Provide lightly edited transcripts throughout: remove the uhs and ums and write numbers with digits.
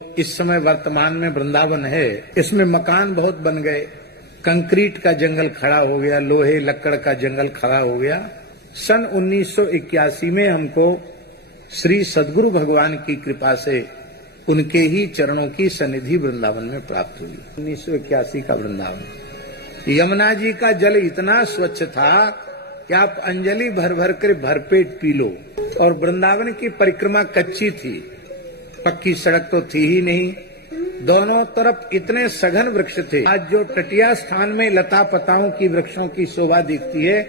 इस समय वर्तमान में वृंदावन है, इसमें मकान बहुत बन गए, कंक्रीट का जंगल खड़ा हो गया, लोहे लक्कड़ का जंगल खड़ा हो गया। सन 1981 में हमको श्री सद्गुरु भगवान की कृपा से उनके ही चरणों की सनिधि वृंदावन में प्राप्त हुई। 1981 का वृंदावन। यमुना जी का जल इतना स्वच्छ था कि आप अंजलि भर भर कर भरपेट पी लो। और वृंदावन की परिक्रमा कच्ची थी, पक्की सड़क तो थी ही नहीं, दोनों तरफ इतने सघन वृक्ष थे। आज जो तटिया स्थान में लता पताओं की वृक्षों की शोभा दिखती है,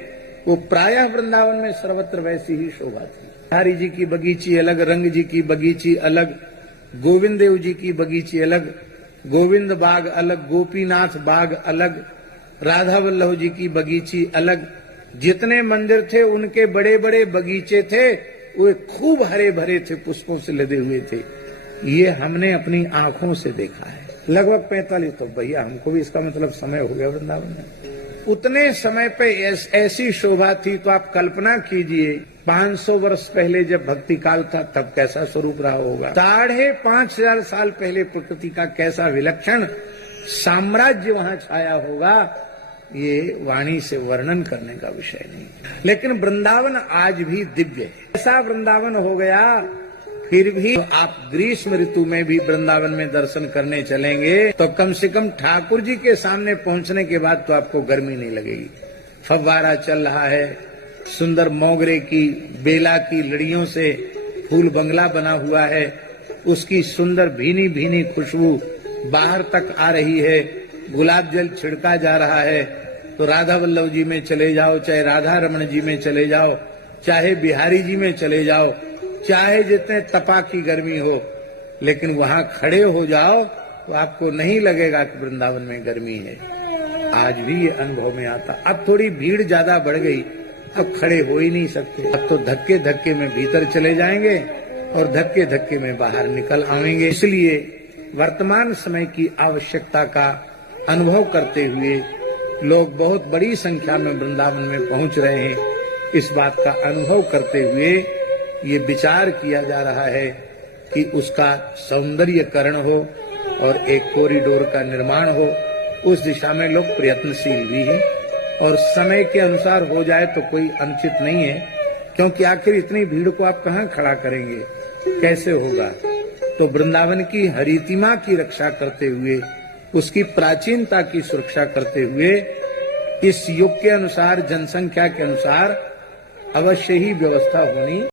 वो प्रायः वृंदावन में सर्वत्र वैसी ही शोभा थी। हरि जी की बगीची अलग, रंग जी की बगीची अलग, गोविंद देव जी की बगीची अलग, गोविंद बाग अलग, गोपीनाथ बाग अलग, राधा वल्लभ जी की बगीची अलग। जितने मंदिर थे उनके बड़े बड़े बगीचे थे, वे खूब हरे भरे थे, पुष्पों से लदे हुए थे। ये हमने अपनी आंखों से देखा है। लगभग 45, तो भैया हमको भी इसका मतलब समय हो गया वृंदावन में। उतने समय पे ऐसी शोभा थी, तो आप कल्पना कीजिए 500 वर्ष पहले जब भक्ति काल था तब कैसा स्वरूप रहा होगा। 5,500 साल पहले प्रकृति का कैसा विलक्षण साम्राज्य वहां छाया होगा, ये वाणी से वर्णन करने का विषय नहीं। लेकिन वृंदावन आज भी दिव्य है। ऐसा वृंदावन हो गया, फिर भी तो आप ग्रीष्म ऋतु में भी वृंदावन में दर्शन करने चलेंगे तो कम से कम ठाकुर जी के सामने पहुंचने के बाद तो आपको गर्मी नहीं लगेगी। फव्वारा चल रहा है, सुंदर मोगरे की बेला की लड़ियों से फूल बंगला बना हुआ है, उसकी सुंदर भीनी भीनी खुशबू बाहर तक आ रही है, गुलाब जल छिड़का जा रहा है। तो राधा वल्लभ जी में चले जाओ, चाहे राधा रमण जी में चले जाओ, चाहे बिहारी जी में चले जाओ, चाहे जितने तपा की गर्मी हो, लेकिन वहां खड़े हो जाओ तो आपको नहीं लगेगा कि वृंदावन में गर्मी है। आज भी ये अनुभव में आता। अब थोड़ी भीड़ ज्यादा बढ़ गई, अब खड़े हो ही नहीं सकते। अब तो धक्के धक्के में भीतर चले जाएंगे और धक्के धक्के में बाहर निकल आएंगे। इसलिए वर्तमान समय की आवश्यकता का अनुभव करते हुए लोग बहुत बड़ी संख्या में वृंदावन में पहुंच रहे हैं। इस बात का अनुभव करते हुए ये विचार किया जा रहा है कि उसका सौंदर्यकरण हो और एक कॉरिडोर का निर्माण हो। उस दिशा में लोग प्रयत्नशील भी हैं और समय के अनुसार हो जाए तो कोई अनुचित नहीं है, क्योंकि आखिर इतनी भीड़ को आप कहाँ खड़ा करेंगे, कैसे होगा। तो वृंदावन की हरितिमा की रक्षा करते हुए, उसकी प्राचीनता की सुरक्षा करते हुए, इस युग के अनुसार, जनसंख्या के अनुसार अवश्य ही व्यवस्था होनी